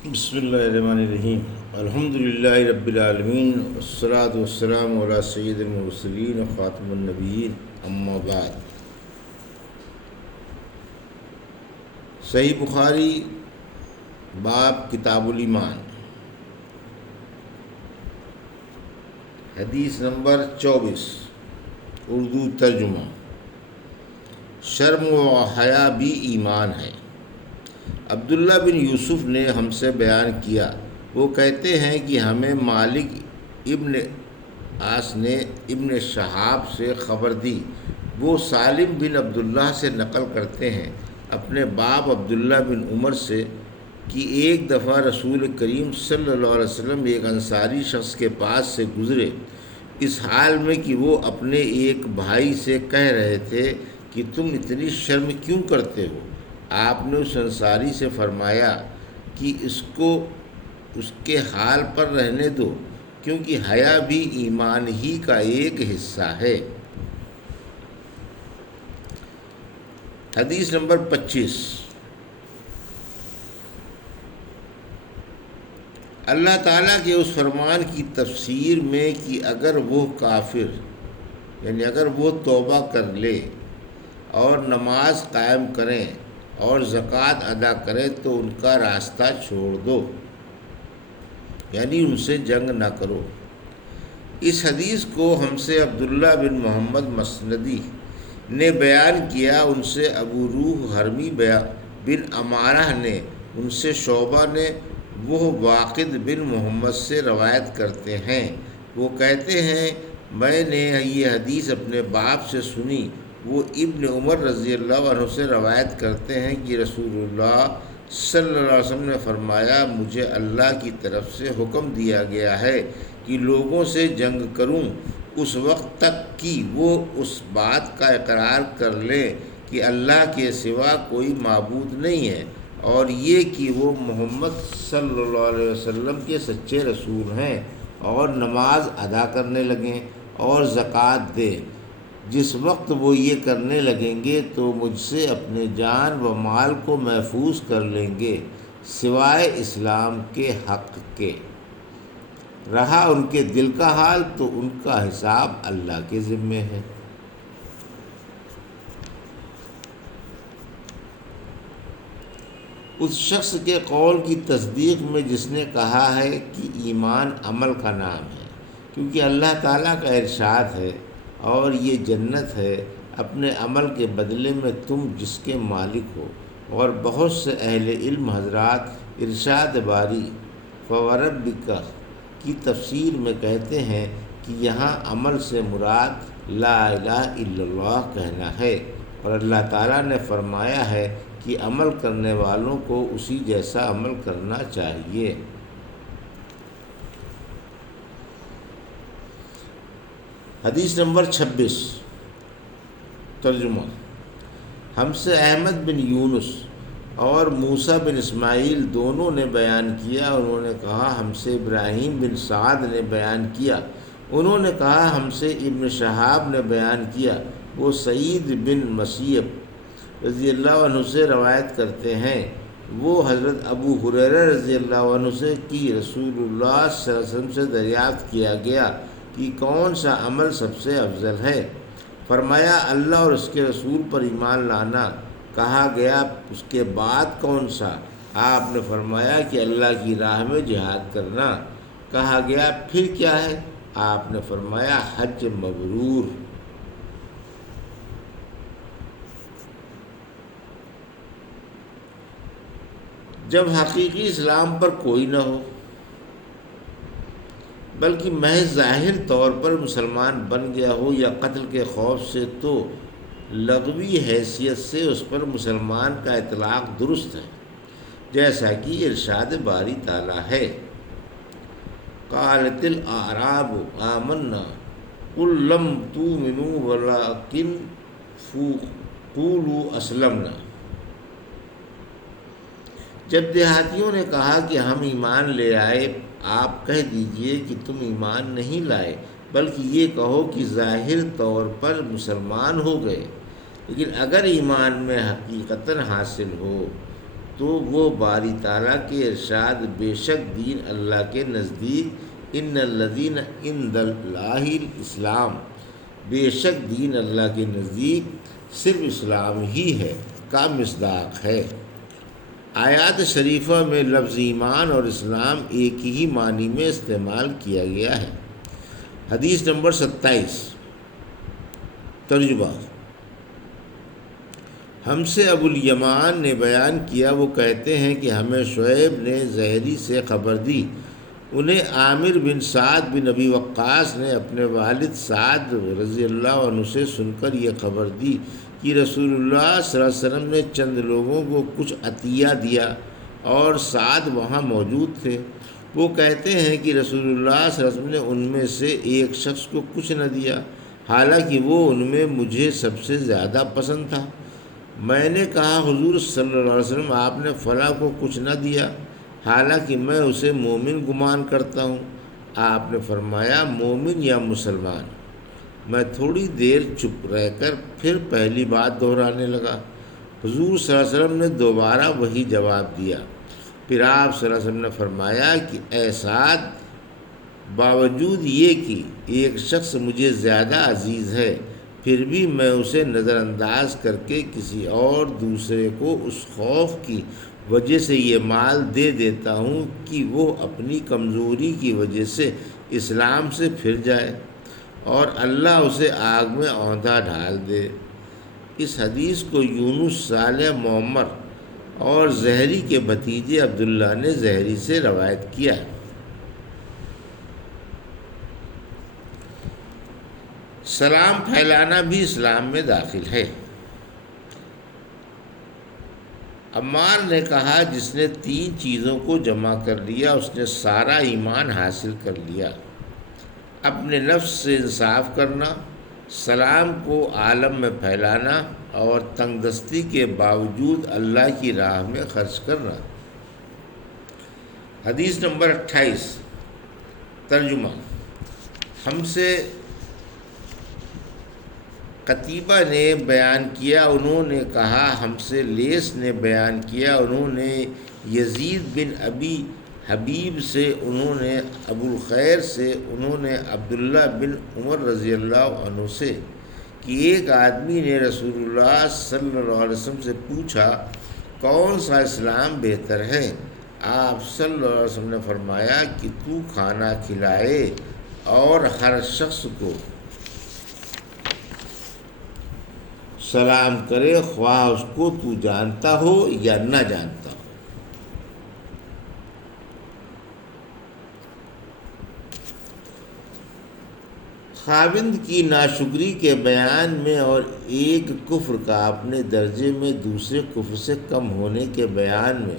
بسم اللہ الرحمن الرحیم الحمد للہ رب العالمین والصلاة والسلام علی سید المرسلین خاتم النبیین اما بعد۔ صحیح بخاری باب کتاب الایمان، حدیث نمبر 24، اردو ترجمہ۔ شرم و حیا بھی ایمان ہے۔ عبداللہ بن یوسف نے ہم سے بیان کیا، وہ کہتے ہیں کہ ہمیں مالک ابن عاص نے ابن شہاب سے خبر دی، وہ سالم بن عبداللہ سے نقل کرتے ہیں اپنے باپ عبداللہ بن عمر سے کہ ایک دفعہ رسول کریم صلی اللہ علیہ وسلم ایک انصاری شخص کے پاس سے گزرے، اس حال میں کہ وہ اپنے ایک بھائی سے کہہ رہے تھے کہ تم اتنی شرم کیوں کرتے ہو؟ آپ نے اس انصاری سے فرمایا کہ اس کو اس کے حال پر رہنے دو، کیونکہ حیا بھی ایمان ہی کا ایک حصہ ہے۔ حدیث نمبر 25۔ اللہ تعالیٰ کے اس فرمان کی تفسیر میں کہ اگر وہ کافر یعنی اگر وہ توبہ کر لے اور نماز قائم کریں اور زکوٰۃ ادا کریں تو ان کا راستہ چھوڑ دو، یعنی ان سے جنگ نہ کرو۔ اس حدیث کو ہم سے عبداللہ بن محمد مسندی نے بیان کیا، ان سے ابو روح حرمی بن عمارہ نے، ان سے شعبہ نے، وہ واقد بن محمد سے روایت کرتے ہیں۔ وہ کہتے ہیں میں نے یہ حدیث اپنے باپ سے سنی، وہ ابن عمر رضی اللہ عنہ سے روایت کرتے ہیں کہ رسول اللہ صلی اللہ علیہ وسلم نے فرمایا، مجھے اللہ کی طرف سے حکم دیا گیا ہے کہ لوگوں سے جنگ کروں اس وقت تک کہ وہ اس بات کا اقرار کر لیں کہ اللہ کے سوا کوئی معبود نہیں ہے، اور یہ کہ وہ محمد صلی اللہ علیہ وسلم کے سچے رسول ہیں، اور نماز ادا کرنے لگیں اور زکوٰۃ دیں۔ جس وقت وہ یہ کرنے لگیں گے تو مجھ سے اپنے جان و مال کو محفوظ کر لیں گے سوائے اسلام کے حق کے۔ رہا ان کے دل کا حال تو ان کا حساب اللہ کے ذمے ہے۔ اس شخص کے قول کی تصدیق میں جس نے کہا ہے کہ ایمان عمل کا نام ہے، کیونکہ اللہ تعالیٰ کا ارشاد ہے اور یہ جنت ہے اپنے عمل کے بدلے میں تم جس کے مالک ہو۔ اور بہت سے اہل علم حضرات ارشاد باری فوربک کی تفسیر میں کہتے ہیں کہ یہاں عمل سے مراد لا الہ الا اللہ کہنا ہے، اور اللہ تعالیٰ نے فرمایا ہے کہ عمل کرنے والوں کو اسی جیسا عمل کرنا چاہیے۔ حدیث نمبر 26، ترجمہ۔ ہم سے احمد بن یونس اور موسیٰ بن اسماعیل دونوں نے بیان کیا، انہوں نے کہا ہم سے ابراہیم بن سعد نے بیان کیا، انہوں نے کہا ہم سے ابن شہاب نے بیان کیا، وہ سعید بن مسیب رضی اللہ عنہ سے روایت کرتے ہیں، وہ حضرت ابو ہریرہ رضی اللہ عنہ سے کہ رسول اللہ صلی اللہ علیہ وسلم سے دریافت کیا گیا کہ کون سا عمل سب سے افضل ہے؟ فرمایا اللہ اور اس کے رسول پر ایمان لانا۔ کہا گیا اس کے بعد کون سا؟ آپ نے فرمایا کہ اللہ کی راہ میں جہاد کرنا۔ کہا گیا پھر کیا ہے؟ آپ نے فرمایا حج مبرور۔ جب حقیقی اسلام پر کوئی نہ ہو بلکہ محض ظاہر طور پر مسلمان بن گیا ہو یا قتل کے خوف سے، تو لغوی حیثیت سے اس پر مسلمان کا اطلاق درست ہے، جیسا کہ ارشاد باری تعالیٰ ہے، قالت الاعراب آمنا قل لم تؤمنوا ولکن قولوا اسلمنا۔ جب دیہاتیوں نے کہا کہ ہم ایمان لے آئے، آپ کہہ دیجئے کہ تم ایمان نہیں لائے بلکہ یہ کہو کہ ظاہر طور پر مسلمان ہو گئے، لیکن اگر ایمان میں حقیقتاً حاصل ہو تو وہ باری تعالیٰ کے ارشاد بے شک دین اللہ کے نزدیک ان الذین عند اللہ الاسلام، بے شک دین اللہ کے نزدیک صرف اسلام ہی ہے کا مصداق ہے۔ آیات شریفہ میں لفظ ایمان اور اسلام ایک ہی معنی میں استعمال کیا گیا ہے۔ حدیث نمبر 27، ترجمہ۔ ہم سے ابو الیمان نے بیان کیا، وہ کہتے ہیں کہ ہمیں شعیب نے زہری سے خبر دی، انہیں عامر بن سعد بن ابی وقاص نے اپنے والد سعد رضی اللہ عنہ سے سن کر یہ خبر دی کہ رسول اللہ صلی اللہ علیہ وسلم نے چند لوگوں کو کچھ عطیہ دیا اور سعد وہاں موجود تھے۔ وہ کہتے ہیں کہ رسول اللہ صلی اللہ علیہ وسلم نے ان میں سے ایک شخص کو کچھ نہ دیا، حالانکہ وہ ان میں مجھے سب سے زیادہ پسند تھا۔ میں نے کہا حضور صلی اللہ علیہ وسلم آپ نے فلاں کو کچھ نہ دیا، حالانکہ میں اسے مومن گمان کرتا ہوں۔ آپ نے فرمایا مومن یا مسلمان؟ میں تھوڑی دیر چپ رہ کر پھر پہلی بات دہرانے لگا۔ حضور صلی اللہ علیہ وسلم نے دوبارہ وہی جواب دیا۔ پھر آپ صلی اللہ علیہ وسلم نے فرمایا کہ اے سعد، باوجود یہ کہ ایک شخص مجھے زیادہ عزیز ہے، پھر بھی میں اسے نظر انداز کر کے کسی اور دوسرے کو اس خوف کی وجہ سے یہ مال دے دیتا ہوں کہ وہ اپنی کمزوری کی وجہ سے اسلام سے پھر جائے اور اللہ اسے آگ میں اوندا ڈال دے۔ اس حدیث کو یونس، صالح، معمر اور زہری کے بھتیجے عبداللہ نے زہری سے روایت کیا ہے۔ سلام پھیلانا بھی اسلام میں داخل ہے۔ عمار نے کہا جس نے 3 چیزوں کو جمع کر لیا اس نے سارا ایمان حاصل کر لیا: اپنے نفس سے انصاف کرنا، سلام کو عالم میں پھیلانا اور تنگ دستی کے باوجود اللہ کی راہ میں خرچ کرنا۔ حدیث نمبر 28، ترجمہ۔ ہم سے قتیبہ نے بیان کیا، انہوں نے کہا ہم سے لیث نے بیان کیا، انہوں نے یزید بن ابی حبیب سے، انہوں نے ابو الخیر سے، انہوں نے عبداللہ بن عمر رضی اللہ عنہ سے کہ ایک آدمی نے رسول اللہ صلی اللہ علیہ وسلم سے پوچھا کون سا اسلام بہتر ہے؟ آپ صلی اللہ علیہ وسلم نے فرمایا کہ تو کھانا کھلائے اور ہر شخص کو سلام کرے، خواہ اس کو تو جانتا ہو یا نہ جانتا ہو۔ خاوند کی ناشکری کے بیان میں اور ایک کفر کا اپنے درجے میں دوسرے کفر سے کم ہونے کے بیان میں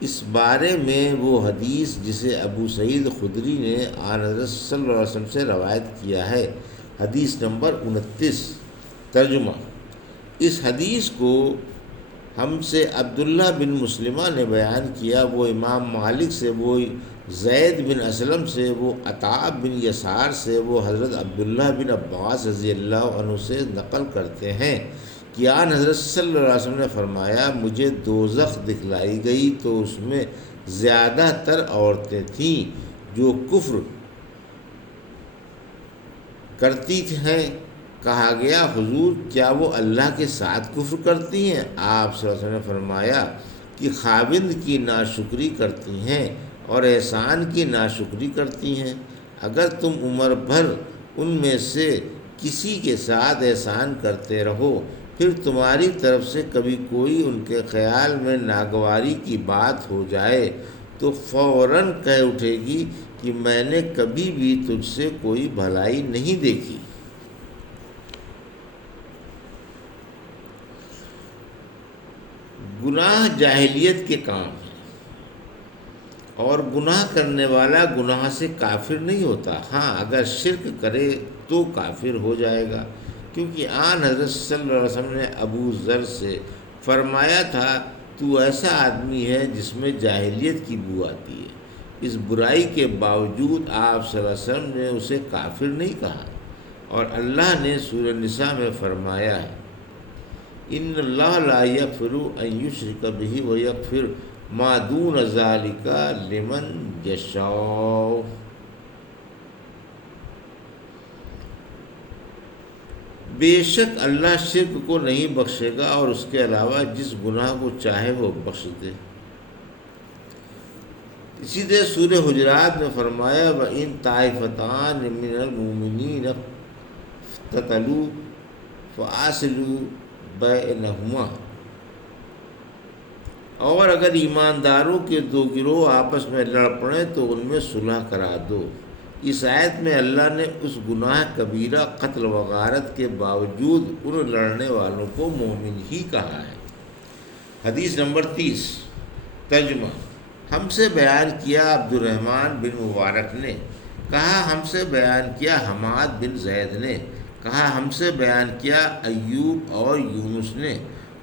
اس بارے میں وہ حدیث جسے ابو سعید خدری نے آن حضرت صلی اللہ علیہ وسلم سے روایت کیا ہے۔ حدیث نمبر 29، ترجمہ۔ اس حدیث کو ہم سے عبداللہ بن مسلمہ نے بیان کیا، وہ امام مالک سے، وہ زید بن اسلم سے، وہ عطاء بن یسار سے، وہ حضرت عبداللہ بن عباس رضی اللہ عنہ سے نقل کرتے ہیں کہ آن حضرت صلی اللہ علیہ وسلم نے فرمایا مجھے دوزخ دکھلائی گئی تو اس میں زیادہ تر عورتیں تھیں جو کفر کرتی ہیں۔ کہا گیا حضور کیا وہ اللہ کے ساتھ کفر کرتی ہیں؟ آپ صلی اللہ علیہ وسلم نے فرمایا کہ خاوند کی ناشکری کرتی ہیں اور احسان کی ناشکری کرتی ہیں۔ اگر تم عمر بھر ان میں سے کسی کے ساتھ احسان کرتے رہو، پھر تمہاری طرف سے کبھی کوئی ان کے خیال میں ناگواری کی بات ہو جائے تو فوراً کہہ اٹھے گی کہ میں نے کبھی بھی تجھ سے کوئی بھلائی نہیں دیکھی۔ گناہ جاہلیت کے کام ہیں اور گناہ کرنے والا گناہ سے کافر نہیں ہوتا، ہاں اگر شرک کرے تو کافر ہو جائے گا، کیونکہ آن حضرت صلی اللہ علیہ وسلم نے ابو ذر سے فرمایا تھا تو ایسا آدمی ہے جس میں جاہلیت کی بو آتی ہے۔ اس برائی کے باوجود آپ صلی اللہ علیہ وسلم نے اسے کافر نہیں کہا، اور اللہ نے سورہ نساء میں فرمایا ہے ان اللہ لا یغفر ان یشرک بہ ویغفر ما دون ذلک لمن یشاء۔ بے شک اللہ شرک کو نہیں بخشے گا اور اس کے علاوہ جس گناہ کو چاہے وہ بخش دے۔ اسی طرح سورہ حجرات میں فرمایا وَإِن طَائِفَتَانِ مِنَ الْمُؤْمِنِينَ اقْتَتَلُوا فَأَصْلِحُوا بَيْنَهُمَا، اور اگر ایمانداروں کے دو گروہ آپس میں لڑ پڑیں تو ان میں صلح کرا دو۔ اس آیت میں اللہ نے اس گناہ کبیرہ قتل و غارت کے باوجود ان لڑنے والوں کو مومن ہی کہا ہے۔ حدیث نمبر 30 ترجمہ: ہم سے بیان کیا عبد الرحمن بن مبارک نے، کہا ہم سے بیان کیا حماد بن زید نے، کہا ہم سے بیان کیا ایوب اور یونس نے،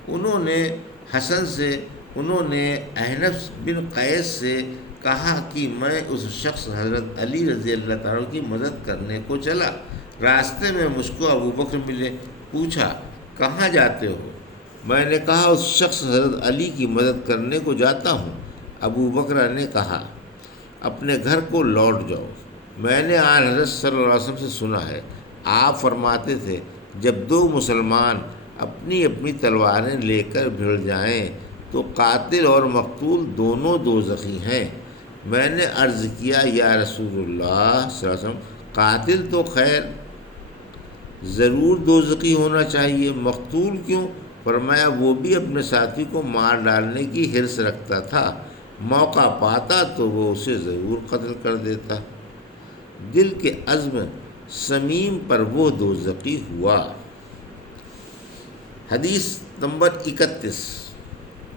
انہوں نے حسن سے، انہوں نے احنف بن قیس سے کہا کہ میں اس شخص حضرت علی رضی اللہ تعالیٰ کی مدد کرنے کو چلا، راستے میں مجھ کو ابو بکر ملے، پوچھا کہاں جاتے ہو؟ میں نے کہا اس شخص حضرت علی کی مدد کرنے کو جاتا ہوں۔ ابو بکر نے کہا اپنے گھر کو لوٹ جاؤ، میں نے آن حضرت صلی اللہ علیہ وسلم سے سنا ہے، آپ فرماتے تھے جب دو مسلمان اپنی اپنی تلواریں لے کر بھڑ جائیں تو قاتل اور مقتول دونوں دوزخی ہیں۔ میں نے عرض کیا یا رسول اللہ صلی اللہ علیہ وسلم، قاتل تو خیر ضرور دوزخی ہونا چاہیے، مقتول کیوں؟ فرمایا وہ بھی اپنے ساتھی کو مار ڈالنے کی حرص رکھتا تھا، موقع پاتا تو وہ اسے ضرور قتل کر دیتا، دل کے عزم سمیم پر وہ دوزخی ہوا۔ حدیث نمبر 31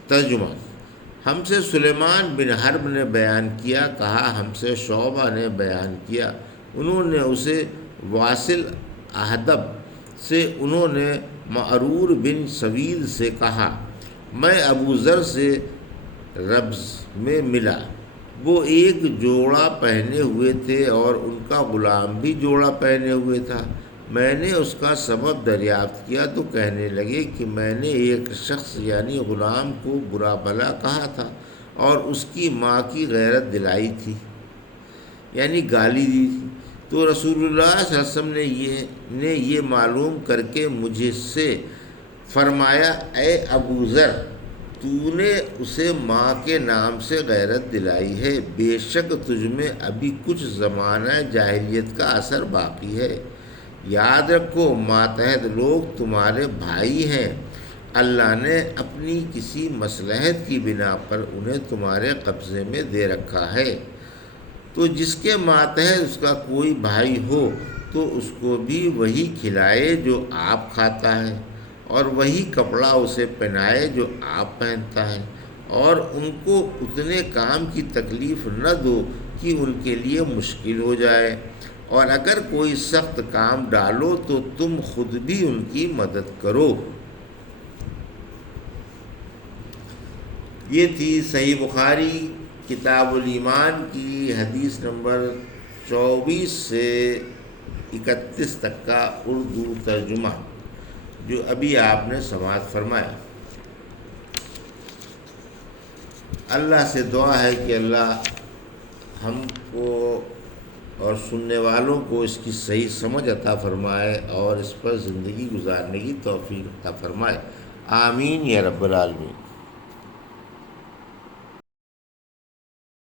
ترجمہ: ہم سے سلیمان بن حرب نے بیان کیا، کہا ہم سے شعبہ نے بیان کیا، انہوں نے اسے واصل احدب سے، انہوں نے معرور بن سوید سے کہا میں ابو ذر سے ربض میں ملا، وہ ایک جوڑا پہنے ہوئے تھے اور ان کا غلام بھی جوڑا پہنے ہوئے تھا۔ میں نے اس کا سبب دریافت کیا تو کہنے لگے کہ میں نے ایک شخص یعنی غلام کو برا بھلا کہا تھا اور اس کی ماں کی غیرت دلائی تھی، یعنی گالی دی تھی، تو رسول اللہ صلی اللہ علیہ وسلم نے یہ معلوم کر کے مجھے سے فرمایا اے ابو ذر، تو نے اسے ماں کے نام سے غیرت دلائی ہے، بے شک تجھ میں ابھی کچھ زمانہ جاہلیت کا اثر باقی ہے، یاد رکھو ماتحت لوگ تمہارے بھائی ہیں، اللہ نے اپنی کسی مصلحت کی بنا پر انہیں تمہارے قبضے میں دے رکھا ہے، تو جس کے ماتحت اس کا کوئی بھائی ہو تو اس کو بھی وہی کھلائے جو آپ کھاتا ہے، اور وہی کپڑا اسے پہنائے جو آپ پہنتا ہے، اور ان کو اتنے کام کی تکلیف نہ دو کہ ان کے لیے مشکل ہو جائے، اور اگر کوئی سخت کام ڈالو تو تم خود بھی ان کی مدد کرو۔ یہ تھی صحیح بخاری کتاب الایمان کی حدیث نمبر 24 سے 31 تک کا اردو ترجمہ جو ابھی آپ نے سماعت فرمایا۔ اللہ سے دعا ہے کہ اللہ ہم کو اور سننے والوں کو اس کی صحیح سمجھ عطا فرمائے اور اس پر زندگی گزارنے کی توفیق عطا فرمائے، آمین یا رب العالمین۔